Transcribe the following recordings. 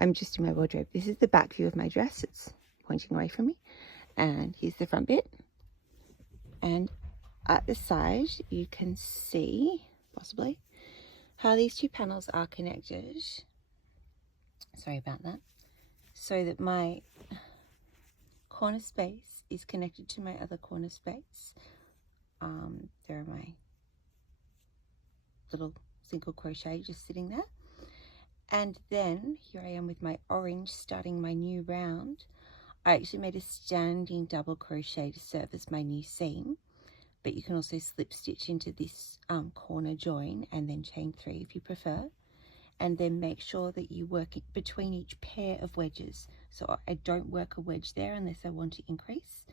I'm just in my wardrobe. This is the back view of my dress. It's pointing away from me. And here's the front bit. And at the side, you can see, possibly, how these two panels are connected. Sorry about that. So that my corner space is connected to my other corner space. There are my little single crochet just sitting there. And then here I am with my orange starting my new round. I actually made a standing double crochet to serve as my new seam, but you can also slip stitch into this corner join and then chain 3 if you prefer, and then make sure that you work it between each pair of wedges. So I don't work a wedge there unless I want to increase.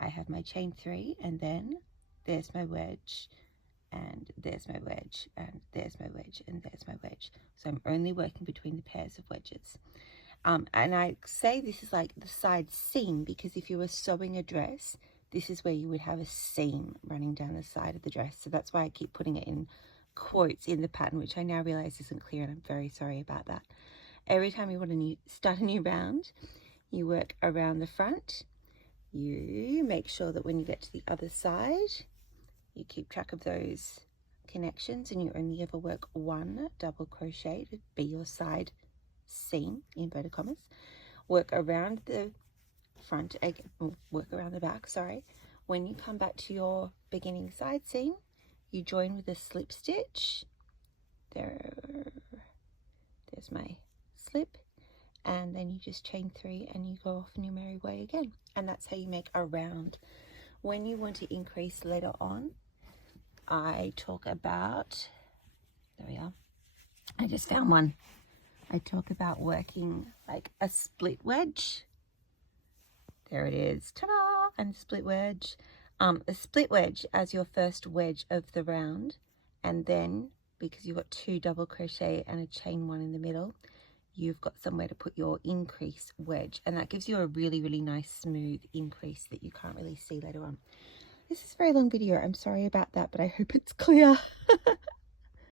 I have my chain 3 and then there's my wedge, and there's my wedge, and there's my wedge, and there's my wedge. So I'm only working between the pairs of wedges. And I say this is like the side seam because if you were sewing a dress, this is where you would have a seam running down the side of the dress. So that's why I keep putting it in quotes in the pattern, which I now realize isn't clear, and I'm very sorry about that. Every time you want to start a new round, you work around the front. You make sure that when you get to the other side, you keep track of those connections, and you only ever work one double crochet to be your side seam, inverted commas. Work around the front, work around the back, sorry. When you come back to your beginning side seam, you join with a slip stitch. There's my slip, and then you just chain 3 and you go off in your merry way again. And that's how you make a round. When you want to increase later on, I talk about, there we are, I just found one. I talk about working like a split wedge. There it is, ta-da, and split wedge. A split wedge as your first wedge of the round, and then because you've got 2 double crochet and a chain 1 in the middle, you've got somewhere to put your increase wedge, and that gives you a really, really nice smooth increase that you can't really see later on. This is a very long video, I'm sorry about that, but I hope it's clear.